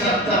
70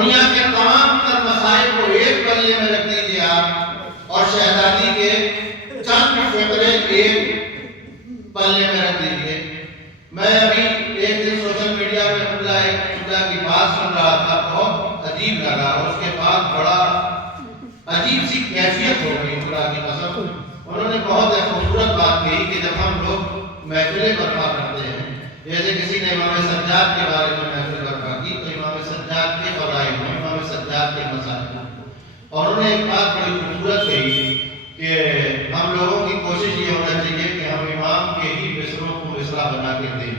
دنیا کے تمام تر مسائل کو ایک پلے میں رکھ دیجیے آپ، اور شہزادی کے چند فقرے ایک پلے میں رکھ دیجیے۔ میں ابھی ایک دن سوشل میڈیا پہ ایک کی بات سن رہا تھا، بہت عجیب لگا، اور اس کے بعد بڑا عجیب سی کیفیت ہو گئی خدا کی قسم۔ انہوں نے بہت ایک خوبصورت بات کہی کہ جب ہم لوگ محفلیں برپا کرتے ہیں، جیسے کسی نے امام سجاد کے بارے میں محفل برپا کی، تو امام سجاد کے فضائل میں، امام سجاد کے مسائل، اور انہوں نے ایک بات بڑی خوبصورت کہی کہ ہم لوگوں کی کوشش یہ ہونا چاہیے کہ ہم امام کے ہی مصروں کو مصرع بنا کے دیں۔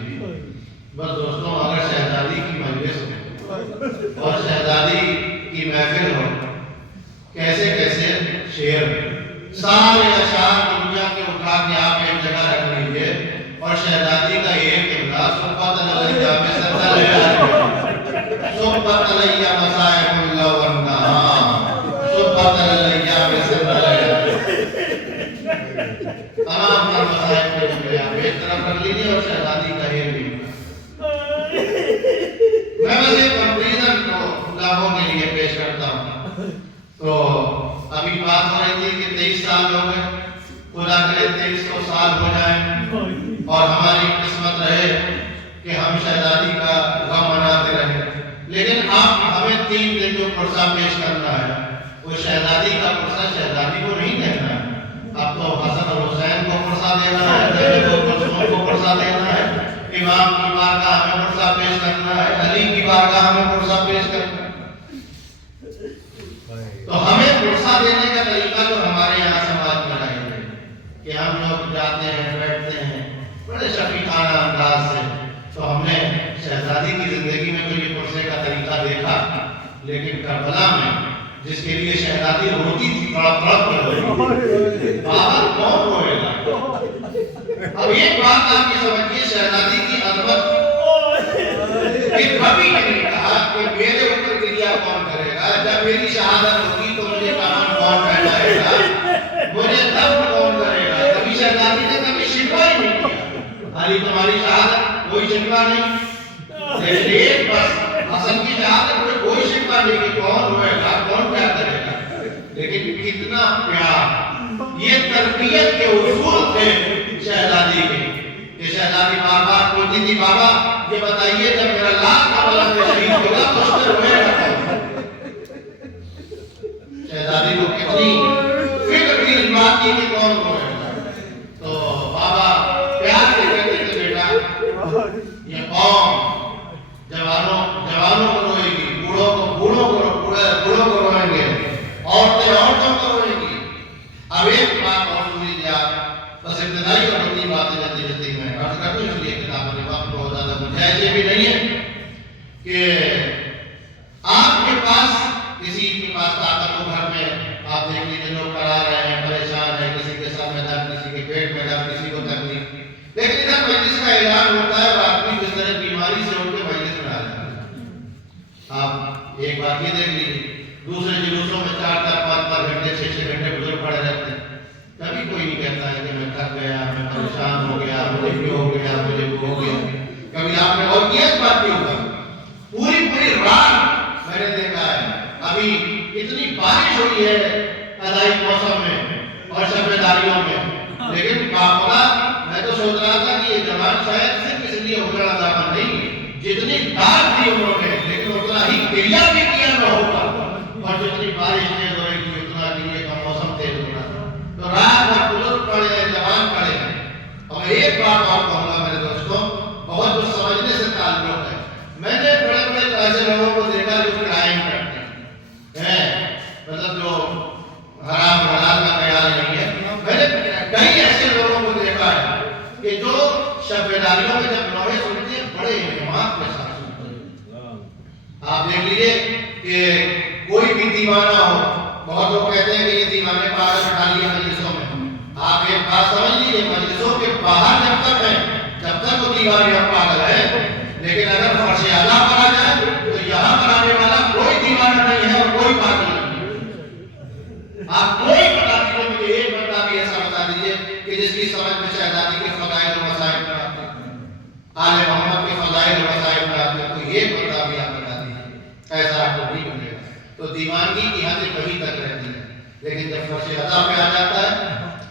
بس دوستوں، اگر شہزادی کی مجلس ہو اور شہزادی کی محفل ہو، کیسے کیسے شعر، سارے اشعار دنیا کے اٹھا کے آپ ایک جگہ رکھ لیجیے، اور شہزادی کا ایک املا صحبت علیہ مسائل صحبت علیہ مسائل اللہ والنہار صحبت علیہ مسائل، تمام تر مسائل کو آپ ایک طرف رکھ لیجیے اور شہزادی کا ایک املا۔ میں بس ایک کمپریزن کو لاہوں کے لیے پیش کرتا ہوں۔ تو ابھی بات ہو رہی تھی کہ 23 سال ہو گئے، خدا کرے 2300 سال ہو جائیں اور ہماری قسمت رہے کہ ہم شہزادی کا غم مناتے رہیں، لیکن آپ ہمیں 3 دن جو پرسہ پیش کرنا ہے، وہ شہزادی کا پرسہ شہزادی کو نہیں دینا ہے۔ اب تو حسن اور حسین کو پرسہ دینا ہے، کلثوم کو پرسہ دینا ہے، امام کی بارگاہ ہمیں پرسہ پیش کرنا ہے، علی کی بارگاہ ہمیں پرسہ پیش کرنا ہے۔ تو ہمیں پرسہ دینے کا طریقہ جو ہمارے یہاں سماج میں رہے ہیں کہ ہم لوگ جاتے ہیں، بیٹھتے ہیں بڑے شفیقانہ انداز سے، تو ہم نے شہزادی کی زندگی میں تو یہ پرسے کا طریقہ دیکھا، لیکن کربلا میں جس کے لیے شہزادی روتی تھی تڑپ کر روئی، بابا کون روئے گا؟ اب ایک بات آپ کی سمجھیے، شہزادی کی عظمت کہ کبھی نہیں کہا کہ میرے اوپر گریہ کون کرے گا، جب میری شہادت ہوگی تو مجھے کفن کون پہنائے گا، مجھے دفن کون کرے گا۔ کبھی شہزادی نے کبھی شکوہ ہی نہیں کیا، علی تمہاری شہادت کوئی شکوہ نہیں، لیکن بس حسن کی شہادت میں کوئی شکوہ نہیں کہ کون ہوئے گا، کون کیا کرے گا، لیکن کتنا پیار، یہ تربیت کے اصول تھے شہزادی کے کہ شہزادی بار بار پوچھتی تھی، بابا یہ بتائیے جب میرا لاکھ کا ولد شہید ہوگا تو اس میں روئے گا۔ شہزادی کو کتنی فکر تھی اس بات کی کہ کون روئے گا، تو بابا پیار سے کہتے تھے، بیٹا یہ قوم جوانوں کو روئے گی، بوڑھوں کو روئیں گے، عورتوں کو روئیں گی۔ اب ایک بات اور سن لیجیے آپ، بس ابتدائی اور بڑی باتیں جلدی میں عرض کرتا ہوں، اس لیے کتابوں کے وقت بہت زیادہ گنجائش بھی نہیں ہے کہ آپ کے پاس کسی کے پاس طاقت ہو، گھر میں آپ دیکھ لیجیے لوگ کرا رہے ہیں، پریشان ہیں، کسی کے سر میں درد، کسی کے پیٹ میں درد، کسی کو تکلیف، لیکن ادھر مجلس کا اعلان ہوتا ہے اور آدمی جس طرح بیماری سے اٹھ کے مجلس میں آ جاتا ہے۔ آپ ایک بات یہ دیکھ لیجیے، دوسرے جلوسوں میں 4-5 گھنٹے 6 گھنٹے بزرگ پڑے رہتے ہیں، کبھی کوئی نہیں کہتا ہے کہ میں تھک گیا، میں پریشان ہو گیا، مجھے یہ ہو گیا، مجھے وہ ہو گیا۔ کبھی آپ نے غور کیا اس بات کے اوپر؟ پوری رات میں نے دیکھا ہے، ابھی اتنی بارش ہوئی ہے ادائی موسم میں اور شب داریوں میں، لیکن باخدا میں تو سوچ رہا تھا کہ یہ جوان شاید صرف اس لیے اجڑ ادا نہیں، جتنی داد دی انہوں نے لیکن اتنا ہی کریا بھی کیا نہ ہوگا، اور جتنی بارش تیز ہو رہی تھی اتنا کرنے کا موسم تیز ہو رہا تھا۔ تو رات بھر بزرگ پڑے ہیں، جوان پڑے ہیں۔ اور میں ایک بات اور کہوں گا میرے دوستوں، بہت کچھ سمجھنے سے تعلق ہے۔ میں نے بڑے بڑے ایسے لوگوں کو دیکھا جو کرائم کرتے ہیں، مطلب جو حرام حلال کا خیال نہیں ہے۔ میں نے کئی ایسے لوگوں کو دیکھا ہے کہ جو شب بیداریوں میں جب نوحے سنتے ہیں بڑے اہتمام کے ساتھ سنتے ہیں۔ آپ دیکھ لیجیے کہ کوئی بھی دیوانہ ہو، بہت لوگ کہتے ہیں کہ یہ دیوانے پاگل بٹھا لیے مجلسوں میں۔ آپ ایک بات سمجھ لیجیے، مجلسوں کے باہر جب تک ہیں جب تک وہ دیوانے پاگل ہے، لیکن اگر فرش اعلیٰ پر آ جائے تو یہاں پر آنے والا کوئی دیوانہ نہیں ہے اور کوئی پاگل نہیں ہے۔ آپ کوئی بتا دیجیے، مجھے ایک بتا بھی ایسا بتا دیجیے کہ جس کی سمجھ میں شہزادی کے فضائل و مسائل پر آتے ہیں، آل محمد کے فضائل و مسائل پر آتے ہیں، تو ایک بتا بھی آپ بتا دیجیے، ایسا آپ کو نہیں تو دیوانگی کی حد وہیں تک رہتی ہے، لیکن جب فرش ادا پہ آ جاتا ہے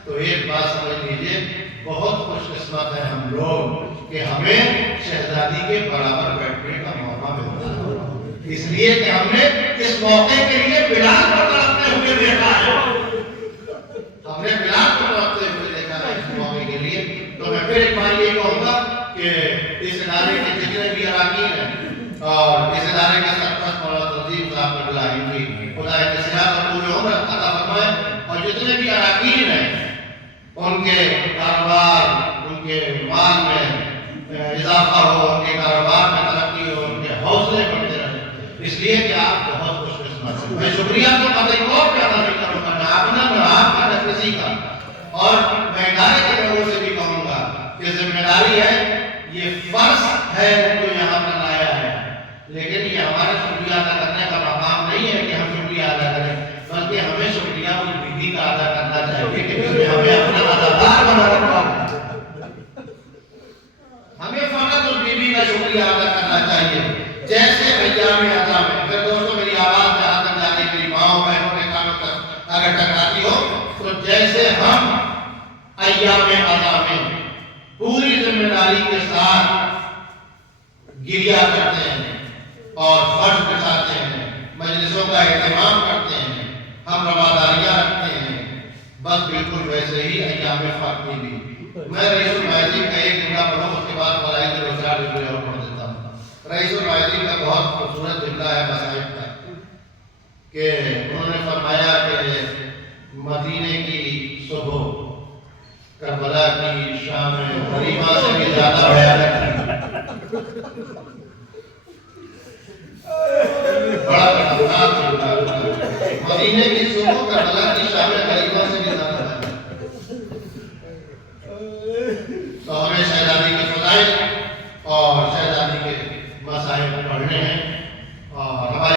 تو ایک بات سمجھ لیجیے، بہت خوش قسمت ہے ہم لوگ کہ ہمیں شہزادی کے برابر بیٹھنے کا موقع ملتا ہے، اس لیے کہ ہم نے اس موقع کے لیے بلال کو تڑپتے ہوئے دیکھا ہے، ہم نے بلال کو تڑپتے ہوئے دیکھا ہے اس موقع کے لیے۔ تو میں پھر ایک بار یہ کہوں گا کہ اس ادارے کے جتنے بھی اراکین ہیں اور اس ادارے کے سرپرست مولانا تنظیم صاحب نے بلائیں گی، خدا صحت اور پوری عمر عطا فرمائے، اور جتنے بھی اراکین ہیں ان کے کاروبار، ان کے مال میں اضافہ ہو، ان کے کاروبار میں ترقی ہو، ان کے حوصلے بڑھتے رہے، اس لیے کہ آپ بہت خوش قسمت ہیں۔ میں شکریہ تو قدر کو پیدا نہیں کروں گا، نہ اپنا نہ آپ کا نہ کسی کا، اور میں ادارے کے لوگوں سے بھی کہوں گا کہ ذمہ داری ہے، یہ فرض ہے جو یہاں پر لایا ہے، لیکن یہ ہمارا شکریہ ادا کرنے کا مقام نہیں ہے کہ ہم شکریہ ادا کریں، بلکہ ہمیں شکریہ اس بیوی کا ادا کرنا چاہیے کہ جس نے ہمیں اپنا ادادار بنا رکھا ہے۔ ہمیں فقط اس بیوی کا شکریہ ادا کرنا چاہیے، جیسے ایام اعضا میں۔ پھر دوستوں میری آواز جہاں تک جانے میری ماؤں بہنوں کے کانوں تک اگر ٹکراتی ہو تو جیسے ہم ایام اعضا میں پوری ذمہ داری کے ساتھ گریا کرتے ہیں اور فرض بچاتے ہیں، مجلسوں کا اہتمام کرتے ہیں، ہم رواداریاں رکھتے ہیں، بس بالکل ویسے ہی ایام فاطمی بھی۔ میں رئیس المعاہدین کا ایک جملہ پڑھوں، اس کے بعد فرائض روزگار جملے اور پڑھ دیتا ہوں۔ رئیس المعاہدین کا بہت خوبصورت جملہ ہے مصائب کا، کہ انہوں نے فرمایا کہ مدینے کی صبح کربلا کی شام غریبہ سے بھی زیادہ بھیانک ہے۔ بڑا خطرناک جملہ، مدینے کی صبح کربلا کی شام غریبہ سے بھی زیادہ بھیانک۔ تو ہمیں شہزادی کے فضائل اور شہزادی کے مسائل پڑھنے ہیں۔